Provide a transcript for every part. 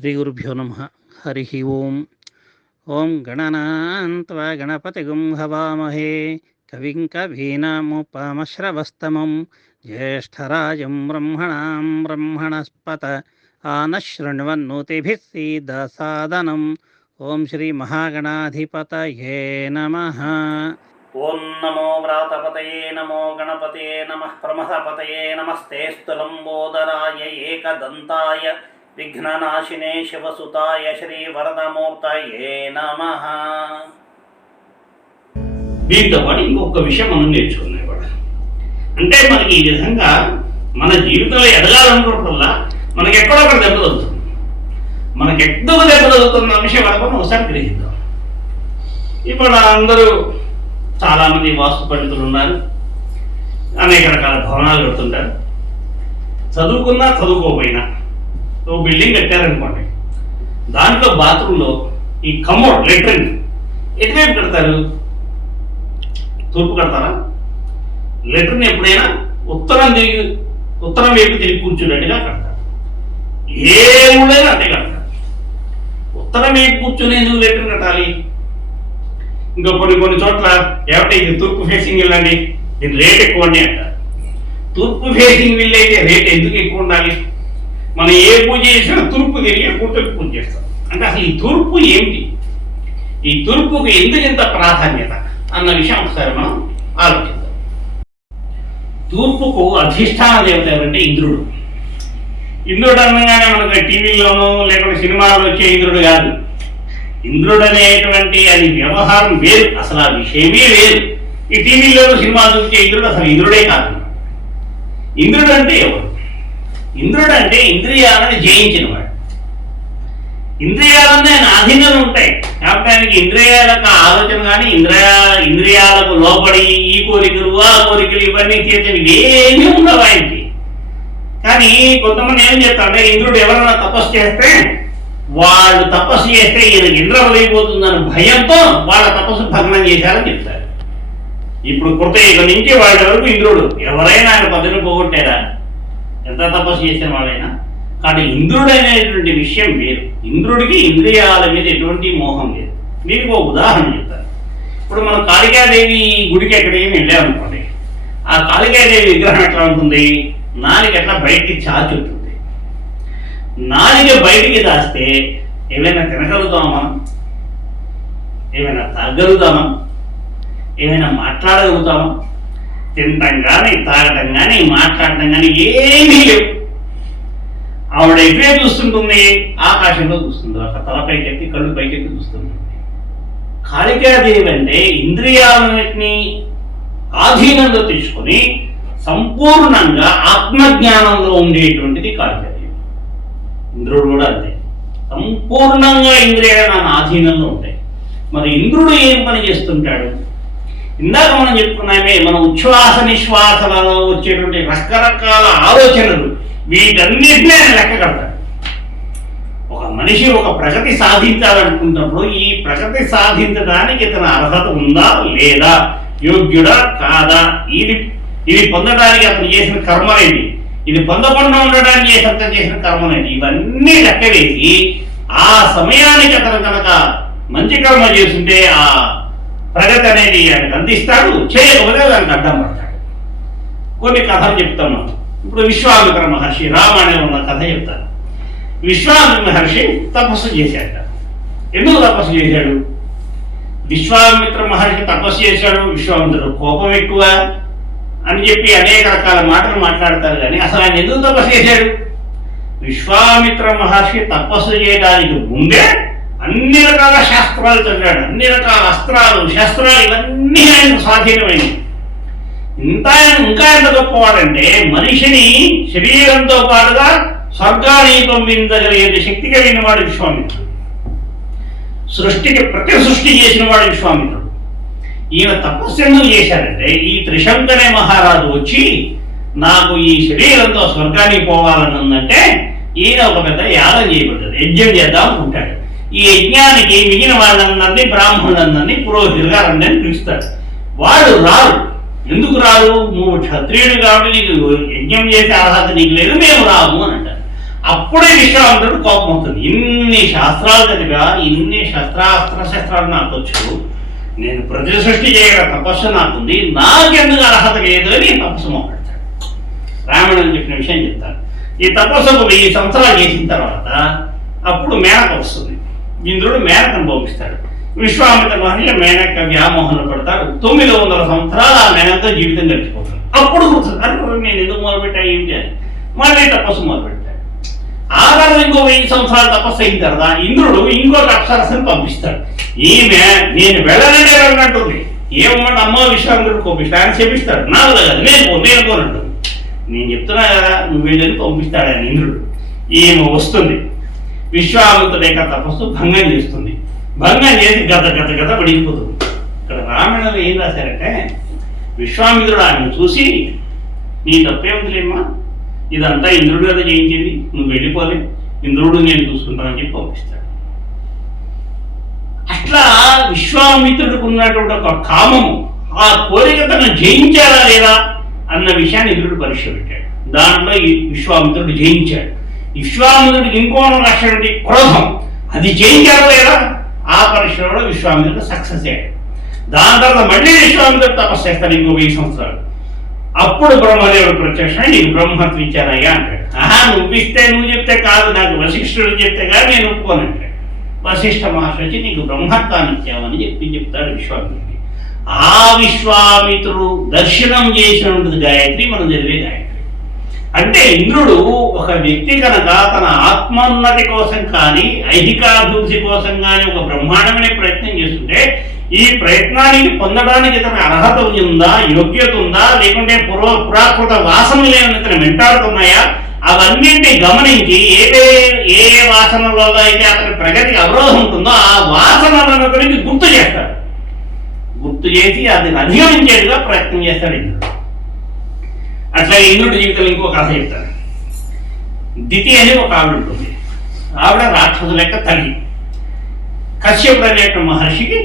శ్రీ గురుభ్యో నమ. హరి ఓం. ఓం గణనాన్వా గణపతిగుం హవామహే. కవిం కవీనాముపమశ్రవస్తమం. జ్యేష్టరాజం బ్రహ్మణాం బ్రహ్మణస్పత ఆనశృణ్వన్నోతిభిः సీదసాదనం. ఓం శ్రీ మహాగణాధిపతయే నమ. ఓం నమో వ్రాతపతయే నమో గణపతే నమ. ప్రమథపతయే నమస్తే స్థులంబోదరాయ ఏకదంతాయ విఘ్ననాశినే శివసుతాయ శ్రీవరదమూర్తయే నమ దీంతో పాటు ఇంకొక విషయం మనం నేర్చుకున్నాం కూడా అంటే మనకి ఈ విధంగా మన జీవితంలో ఎదగాలనుకున్నప్పుడల్లా మనకి ఎక్కడో ఒకటి దెబ్బ తగ్గుతుంది మనకి ఎక్కడో దెబ్బ తగ్గుతున్న విషయం వరకు ఒకసారి గ్రహిద్దాం. ఇప్పుడు అందరూ చాలామంది వాస్తు పండితులు ఉన్నారు. అనేక రకాల భవనాలు కడుతుంటారు. చదువుకున్నా చదువుకోపోయినా ఓ బిల్డింగ్ కట్టారనుకోండి. దాంట్లో బాత్రూంలో ఈ కమోడ్ లెట్రిన్ ఎటువైపు కడతారు? తూర్పు కడతారా? లెట్రిన్ ఎప్పుడైనా ఉత్తరం తిరిగి ఉత్తరం వైపు తిరిగి కూర్చున్నట్టుగా కడతారు. ఏ ఊళ్ళైనా అంతే కడతారు. ఉత్తరం వైపు కూర్చుని ఎందుకు లెట్రిన్ కట్టాలి? ఇంకా కొన్ని కొన్ని చోట్ల ఏమంటే ఇది తూర్పు ఫేసింగ్ వెళ్ళండి దీని రేట్ ఎక్కువ అండి అంటారు. తూర్పు ఫేసింగ్ విల్ అయితే రేట్ ఎందుకు ఎక్కువ ఉండాలి? మనం ఏ పూజ చేసినా తూర్పు తిరిగి కూర్చొని పూజ చేస్తాం. అంటే అసలు ఈ తూర్పు ఏమిటి ఈ తూర్పుకు ఎందుకు ఇంత ప్రాధాన్యత అన్న విషయం ఒకసారి మనం ఆలోచిద్దాం. తూర్పుకు అధిష్టాన దేవత ఎవరంటే ఇంద్రుడు. ఇంద్రుడు అనగానే మనకు టీవీలోనూ లేకుంటే సినిమాలో వచ్చే ఇంద్రుడు కాదు. ఇంద్రుడు అనేటువంటి అది వ్యవహారం వేరు. అసలు ఆ విషయమే వేరు. ఈ టీవీలోనూ సినిమాలు చూసే ఇంద్రుడు అసలు ఇంద్రుడే కాదు. ఇంద్రుడు అంటే ఎవరు? ఇంద్రుడు అంటే ఇంద్రియాలను జయించిన వాడు ఇంద్రియాలన్నీ ఆయన ఆధీనంలో ఉంటాయి. కాబట్టి ఆయనకి ఇంద్రియాలకు ఆలోచన కానీ ఇంద్రియ ఇంద్రియాలకు లోపడి ఈ కోరికలు ఆ కోరికలు ఇవన్నీ తీర్చని ఏమీ ఉండవు ఆయనకి. కానీ కొంతమంది ఏం చెప్తారంటే ఇంద్రుడు ఎవరైనా తపస్సు చేస్తే వాళ్ళు తపస్సు చేస్తే ఈయనకి ఇంద్రం అయిపోతుందని భయంతో వాళ్ళ తపస్సు భగ్నం చేశారని చెప్తారు. ఇప్పుడు కృతయుగం నుంచి వాళ్ళ వరకు ఇంద్రుడు? ఎవరైనా ఆయన పద్ధతిని పోగొట్టారా? ఎంత తపస్సు చేసిన వాళ్ళైనా. కానీ ఇంద్రుడు అనేటువంటి విషయం వేరు. ఇంద్రుడికి ఇంద్రియాల మీద ఎటువంటి మోహం లేదు. మీకు ఒక ఉదాహరణ చెప్తాను. ఇప్పుడు మనం కాళికాదేవి గుడికి ఎక్కడికి వెళ్ళామనుకోండి ఆ కాళికాదేవి విగ్రహం ఎట్లా ఉంటుంది? నాలుగు ఎట్లా బయటికి చాచి ఉంటుంది? నాలుక బయటికి దాస్తే ఏమైనా తినగలుగుతామా ఏమైనా తాగలుగుతామా? ఏమైనా మాట్లాడగలుగుతామా? తినటం కానీ తాగటం కానీ మాట్లాడటం కానీ ఏమీ లేవు. ఆవిడ ఎటువే చూస్తుంటుంది ఆకాశంలో చూస్తుంది ఒక తల పైకెత్తి కళ్ళు పైకెత్తి చూస్తుంది. కాళికాదేవి అంటే ఇంద్రియాలన్నింటినీ ఆధీనంలో తీసుకొని సంపూర్ణంగా ఆత్మజ్ఞానంలో ఉండేటువంటిది కాళికాదేవి. ఇంద్రుడు కూడా అంతే. సంపూర్ణంగా ఇంద్రియాలు నా ఆధీనంలో ఉంటాయి. మరి ఇంద్రుడు ఏం పని చేస్తుంటాడు? ఇందాక మనం చెప్పుకున్నామే మన ఉచ్ఛ్వాస నిశ్వాసలలో వచ్చేటువంటి రకరకాల ఆలోచనలు వీటన్నిటినే ఆయన లెక్క కడతాడు. ఒక మనిషి ఒక ప్రగతి సాధించాలనుకున్నప్పుడు ఈ ప్రగతి సాధించడానికి ఇతని అర్హత ఉందా లేదా యోగ్యుడా కాదా? ఇది ఇది పొందడానికి అతను చేసిన కర్మలేంటి ఇది పొందకుండా ఉండడానికి చేసినంత చేసిన కర్మలేంటి ఇవన్నీ లెక్క వేసి ఆ సమయానికి అతను కనుక మంచి కర్మ చేస్తుంటే ఆ ప్రగతి అనేది ఆయనకు అందిస్తాడు చేయకపోతే దానికి అడ్డం పడతాడు. కొన్ని కథలు చెప్తాను ఇప్పుడు విశ్వామిత్ర మహర్షి రామాయణం ఉన్న కథ చెప్తాను విశ్వామిత్ర మహర్షి తపస్సు చేశాడు ఎందుకు తపస్సు చేశాడు? విశ్వామిత్ర మహర్షి తపస్సు చేశాడు విశ్వామిత్రుడు కోపం ఎక్కువ అని చెప్పి అనేక రకాల మాటలు మాట్లాడతారు కానీ అసలు ఆయన ఎందుకు తపస్సు చేశాడు? విశ్వామిత్ర మహర్షి తపస్సు చేయడానికి ముందే అన్ని రకాల శాస్త్రాలు చదివాడు. అన్ని రకాల అస్త్రాలు శస్త్రాలు ఇవన్నీ ఆయనకు స్వాధీనమైనవి ఇంత ఆయన ఇంకా ఎంత గొప్పవాడంటే మనిషిని శరీరంతో పాటుగా స్వర్గాన్ని పంపించగలిగే శక్తి కలిగిన వాడు విశ్వామిత్రుడు. సృష్టికి ప్రతి సృష్టి చేసిన వాడు విశ్వామిత్రుడు. ఈయన తపస్సు ఎందుకు చేశాడంటే ఈ త్రిశంకరే మహారాజు వచ్చి నాకు ఈ శరీరంతో స్వర్గానికి పోవాలని ఉందంటే ఈయన ఒక పెద్ద యాగం చేయబడ్డది యజ్ఞం చేద్దాం అనుకుంటాడు. ఈ యజ్ఞానికి మిగిలిన వాళ్ళందరినీ బ్రాహ్మణులందరినీ పురోహితులుగా రండి అని పిలుస్తాడు వాడు రారు ఎందుకు రారు నువ్వు క్షత్రియుడు కాబట్టి నీకు యజ్ఞం చేసే అర్హత నీకు లేదు మేము రాము అని అంటారు. అప్పుడే విశ్వామిత్రుడు కోపం అవుతుంది ఇన్ని శాస్త్రాలు చదివా ఇన్ని శస్త్రాస్త్ర శస్త్రాలు నాకు వచ్చు నేను ప్రతి సృష్టి చేయగల తపస్సు నాకుంది నాకెందుకు అర్హత లేదు అని తపస్సు మొదలెడతాడు రామాయణం చెప్పిన విషయం చెప్తాను ఈ తపస్సుకు వెయ్యి సంవత్సరాలు చేసిన తర్వాత అప్పుడు మేనక వస్తుంది. ఇంద్రుడు మేనకను పంపిస్తాడు విశ్వామిత్ర మహర్షి మేనక వ్యామోహంలో పడతారు. తొమ్మిది వందల సంవత్సరాలు ఆ మేనకతో జీవితం గడిచిపోతారు అప్పుడు కూర్చుంది నేను ఎందుకు మొదలుపెట్టా ఏంటి అని మళ్ళీ తపస్సు మొదలుపెట్టాడు ఆ తర్వాత ఇంకో వెయ్యి సంవత్సరాలు తపస్సు అయిన తర్వాత ఇంద్రుడు ఇంకొక అప్సరసని పంపిస్తాడు. ఈమె నేను వెళ్ళనంటే వెళ్ళనంటుంది. ఏమన్నమాట అమ్మ విశ్వామిత్రుడు కోపిస్తాడు. ఆయన చెప్పిస్తాడు. నా వల్ల కాదు నేను నేను కోనంటుంది నేను చెప్తున్నా కదా నువ్వు వెళ్ళని పంపిస్తాడు ఆయన ఇంద్రుడు. ఈమె వస్తుంది. విశ్వామిత్రుడు యొక్క తపస్సు భంగం చేస్తుంది. భంగం చేసి గత గత గత పడిపోతుంది. ఇక్కడ రామాయణంలో ఏం రాశారంటే విశ్వామిత్రుడు ఆయన చూసి నీ తప్పేముందిలేమ్మా? ఇదంతా ఇంద్రుడు కదా చేయించింది. నువ్వు వెళ్ళిపోలే. ఇంద్రుడు నేను చూసుకుంటానని చెప్పి పంపిస్తాడు. అట్లా విశ్వామిత్రుడికి ఉన్నటువంటి ఒక కామము ఆ కోరిక తను జయించారా లేదా అన్న విషయాన్ని ఇంద్రుడు పరీక్ష పెట్టాడు. దాంట్లో ఈ విశ్వామిత్రుడు జయించాడు. విశ్వామిత్రుడికి ఇంకో లక్షణం ఏంటి? క్రోధం. అది జయించారు లేదా? ఆ పరిశ్రమలో విశ్వామిత్రుడు సక్సెస్ అయ్యాడు. దాని తర్వాత మళ్ళీ విశ్వామిత్రుడు తపస్సు చేస్తాడు ఇంకో వెయ్యి సంవత్సరాలు. అప్పుడు బ్రహ్మదేవుడు ప్రత్యక్షమై నీకు బ్రహ్మత్వం ఇచ్చానయ్యా అంటాడు. ఆహా నువ్వు ఇస్తే నువ్వు చెప్తే కాదు నాకు వశిష్ఠుడు చెప్తే కానీ నేను ఒప్పుకోనంటాడు వశిష్ఠ మహర్షి వచ్చి నీకు బ్రహ్మత్వాన్ని ఇచ్చామని చెప్పి చెప్తాడు విశ్వామిత్రుడికి ఆ విశ్వామిత్రుడు దర్శనం చేసినటువంటి గాయత్రి మనం చదివే గాయత్రి. అంటే ఇంద్రుడు ఒక వ్యక్తి కనుక తన ఆత్మోన్నతి కోసం కానీ ఐహికాభివృద్ధి కోసం కానీ ఒక బ్రహ్మాండమైన ప్రయత్నం చేస్తుంటే ఈ ప్రయత్నానికి పొందడానికి ఇతని అర్హత ఉందా యోగ్యత ఉందా లేకుంటే పూర్వ పురాకృత వాసనలు ఏమైనా ఇతను వెంటాడుతున్నాయా అవన్నింటినీ గమనించి ఏవే ఏ ఏ వాసనలలో అయితే అతని ప్రగతికి అవరోధం ఉంటుందో ఆ వాసనలను గురించి గుర్తు చేస్తాడు గుర్తు చేసి అది అధిగమించేట్టుగా ప్రయత్నం చేస్తాడు ఇంద్రుడు. అట్లా ఇంద్రుడి జీవితంలో ఇంకో కథ చెప్తాను. దితి అని ఒక ఆవిడ ఉంటుంది. ఆవిడ రాక్షసు లెక్క తల్లి. కశ్యపుడు అనేటువంటి మహర్షికి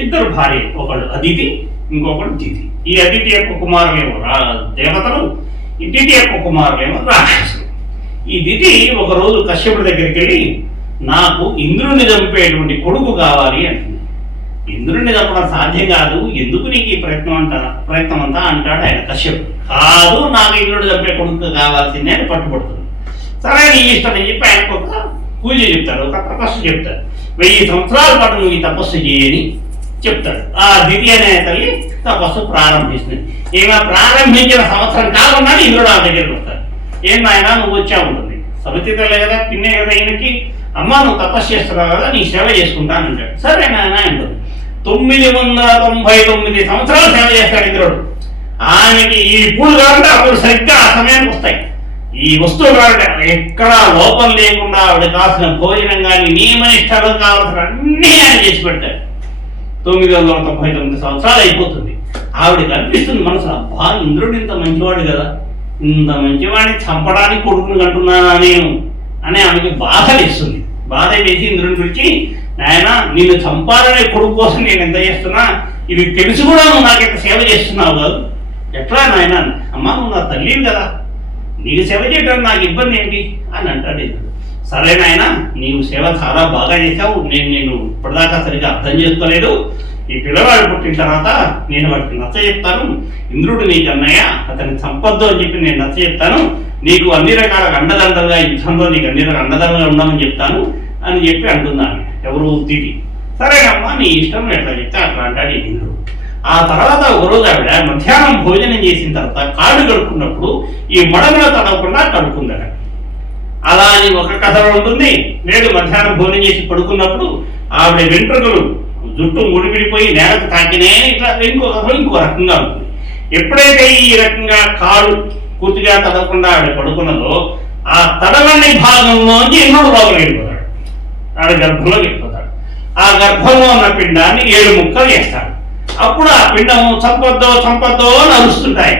ఇద్దరు భార్య ఒకళ్ళు అదితి ఇంకొకడు దితి. ఈ అదితి యొక్క కుమారులేమో రా దేవతలు ఈ దితి యొక్క కుమారులేమో రాక్షసులు. ఈ దితి ఒకరోజు కశ్యపుడి దగ్గరికి వెళ్ళి నాకు ఇంద్రుడిని చంపేటువంటి కొడుకు కావాలి అంటుంది. ఇంద్రుడిని చంపడం సాధ్యం కాదు ఎందుకు నీకు ఈ ప్రయత్నం అంట ప్రయత్నం అంతా అంటాడు ఆయన కశ్యపుడు. కాదు నాకు ఇల్లుడు చెప్పే కొడుకు కావాల్సిందే అని పట్టుబడుతుంది. సరే నీ ఇష్టం అని చెప్పి ఆయనకు ఒక పూజ చెప్తాడు ఒక తపస్సు చెప్తాడు. వెయ్యి సంవత్సరాల పాటు నువ్వు ఈ తపస్సు చేయని చెప్తాడు. ఆ దివి అనే తల్లి తపస్సు ప్రారంభిస్తుంది. ఈమె ప్రారంభించిన సంవత్సరం కాకుండా ఇంద్రుడు ఆ దగ్గరికి వస్తాడు. ఏం నాయన నువ్వు వచ్చా ఉంటుంది సమితి తల్లి కదా పిన్నే కదా ఈయనకి. అమ్మ నువ్వు తపస్సు చేస్తున్నావు కదా నీ సేవ చేసుకుంటాను అంటాడు. సరే నాయన అంటుంది. తొమ్మిది వందల తొంభై తొమ్మిది సంవత్సరాలు సేవ చేస్తాడు ఇంద్రుడు. ఆయనకి ఈ పూలు కావాలంటే అప్పుడు సరిగ్గా ఆ సమయానికి వస్తాయి. ఈ వస్తువులు కావాలంటే ఎక్కడా లోపం లేకుండా ఆవిడ కాసిన భోజనం కానీ నియమనిష్టాలు కావాల్సిన అన్నీ ఆయన చేసి పెడతాడు. తొమ్మిది వందల తొంభై తొమ్మిది సంవత్సరాలు అయిపోతుంది. ఆవిడకి అనిపిస్తుంది మనసు అబ్బా ఇంద్రుడు ఇంత మంచివాడు కదా. ఇంత మంచివాడిని చంపడానికి కొడుకుని కంటున్నానా నేను? అని ఆమెకి బాధ వేస్తుంది. బాధ వేసి ఇంద్రుని పిలిచి నాయన నిన్ను చంపాలనే కొడుకు కోసం నేను ఎంత చేస్తున్నా? ఇది తెలిసి కూడా నువ్వు నాకు ఇంత సేవ చేస్తున్నావు కాదు. ఎట్లా నాయన? అమ్మా నువ్వు నా తల్లిని కదా. నీకు సేవ చేయడం నాకు ఇబ్బంది ఏంటి? అని అంటాడు సరే నాయన నీవు సేవ చాలా బాగా చేశావు. నేను నేను ఇప్పటిదాకా సరిగ్గా అర్థం చేసుకోలేదు. ఈ పిల్లవాడు పుట్టిన తర్వాత నేను వాడికి నచ్చ చెప్తాను. ఇంద్రుడు నీకు అన్నయ్య అతని సంపద్దు అని చెప్పి నేను నచ్చ చెప్తాను. నీకు అన్ని రకాల అండదండలుగా యుద్ధంలో నీకు అన్ని రకాల అండదండలుగా ఉండమని చెప్తాను అని చెప్పి అంటున్నాను ఎవరు దిగి సరేనమ్మా నీ ఇష్టం ఎట్లా చెప్తే అట్లా అంటాడు ఇంద్రుడు. ఆ తర్వాత ఒకరోజు ఆవిడ మధ్యాహ్నం భోజనం చేసిన తర్వాత కాళ్ళు కడుక్కున్నప్పుడు ఈ మడమల తడవకుండా కడుక్కుందట. అలా అని ఒక కథలో ఉంటుంది నేడు మధ్యాహ్నం భోజనం చేసి పడుకున్నప్పుడు ఆవిడ వెంట్రుకలు జుట్టు ముడివిడిపోయి నేలకు తాకినే ఇట్లా ఇంకో కథలో ఇంకో రకంగా ఉంటుంది. ఎప్పుడైతే ఈ రకంగా కాలు పూర్తిగా తడవకుండా ఆవిడ పడుకున్నదో ఆ తడవని భాగంలోంచి ఎన్నో లోపలికి వెళ్ళిపోతాడు ఆవిడ గర్భంలోకి వెళ్ళిపోతాడు ఆ గర్భంలో ఉన్న పిండాన్ని ఏడు ముక్కలు వేస్తాడు. అప్పుడు ఆ పిండము చంపొద్దో చంపొద్దో అని అరుస్తుంటాయి.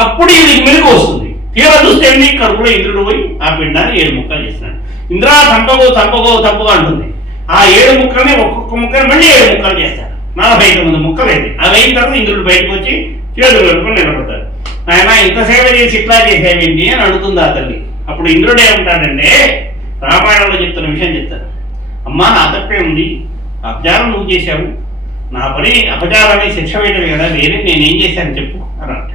అప్పుడు ఇది మెరుగు వస్తుంది. తీరా చూస్తే ఏంటి కడుపులో ఇంద్రుడు పోయి ఆ పిండాన్ని ఏడు ముక్కలు చేస్తున్నాడు. ఇంద్రా చంపగో చంపగో చంపగో అంటుంది. ఆ ఏడు ముక్కల్ని ఒక్కొక్క ముక్కని మళ్ళీ ఏడు ముక్కలు చేస్తాడు. నలభై తొమ్మిది ముక్కలు అయింది. అవి అయిన తర్వాత ఇంద్రుడు బయటకు వచ్చి చేతులు కట్టుకుని నిలబడతాడు. ఆయన ఇంత సేవ చేసి ఇట్లా చేసేవేంటి? అని అడుగుతుంది ఆ తల్లి. అప్పుడు ఇంద్రుడు ఏమంటాడంటే రామాయణంలో చెప్తున్న విషయం చెప్తారు అమ్మా నా తప్పే ఉంది. అభ్యారం నువ్వు చేశావు. నా పని అపచారాన్ని శిక్ష వేయడం కదా వేరే నేనేం చేశాను చెప్పు అని అంటాడు.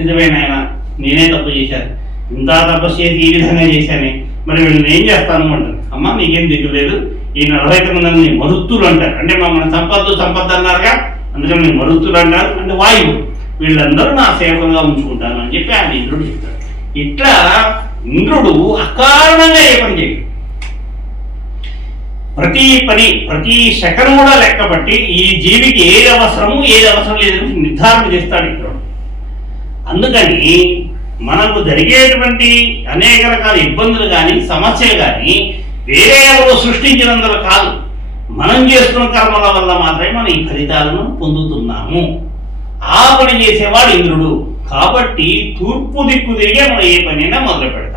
నిజమే నాయన నేనే తప్పు చేశాను. ఇంత తపస్సు చేసి ఈ విధంగా చేశానే. మరి వీళ్ళని ఏం చేస్తాను అంటారు? అమ్మ నీకేం దిగులు లేదు. ఈ నలభై తొమ్మిది మరుత్తులు అంటారు. అంటే మమ్మల్ని సంపద్దు సంపద అన్నారుగా? అందుకని మరుత్తులు అంటారు. అంటే వాయువు. వీళ్ళందరూ నా సేవకులుగా ఉంచుకుంటాను అని చెప్పి ఆయన ఇంద్రుడు చెప్తాడు. ఇట్లా ఇంద్రుడు అకారణంగా ఏ పని చేయడు. ప్రతి పని ప్రతి సెకండ్ కూడా లెక్కబట్టి ఈ జీవికి ఏది అవసరము ఏది అవసరం లేదని నిర్ధారణ చేస్తాడు ఇక్కడ. అందుకని మనకు జరిగేటువంటి అనేక రకాల ఇబ్బందులు కానీ సమస్యలు కానీ వేరే ఎవరో సృష్టించినందులో కాదు. మనం చేస్తున్న కర్మల వల్ల మాత్రమే మనం ఈ ఫలితాలను పొందుతున్నాము. ఆ పని చేసేవాడు ఇంద్రుడు. కాబట్టి తూర్పు దిక్కు తిరిగే మనం ఏ పనైనా మొదలు పెడతాం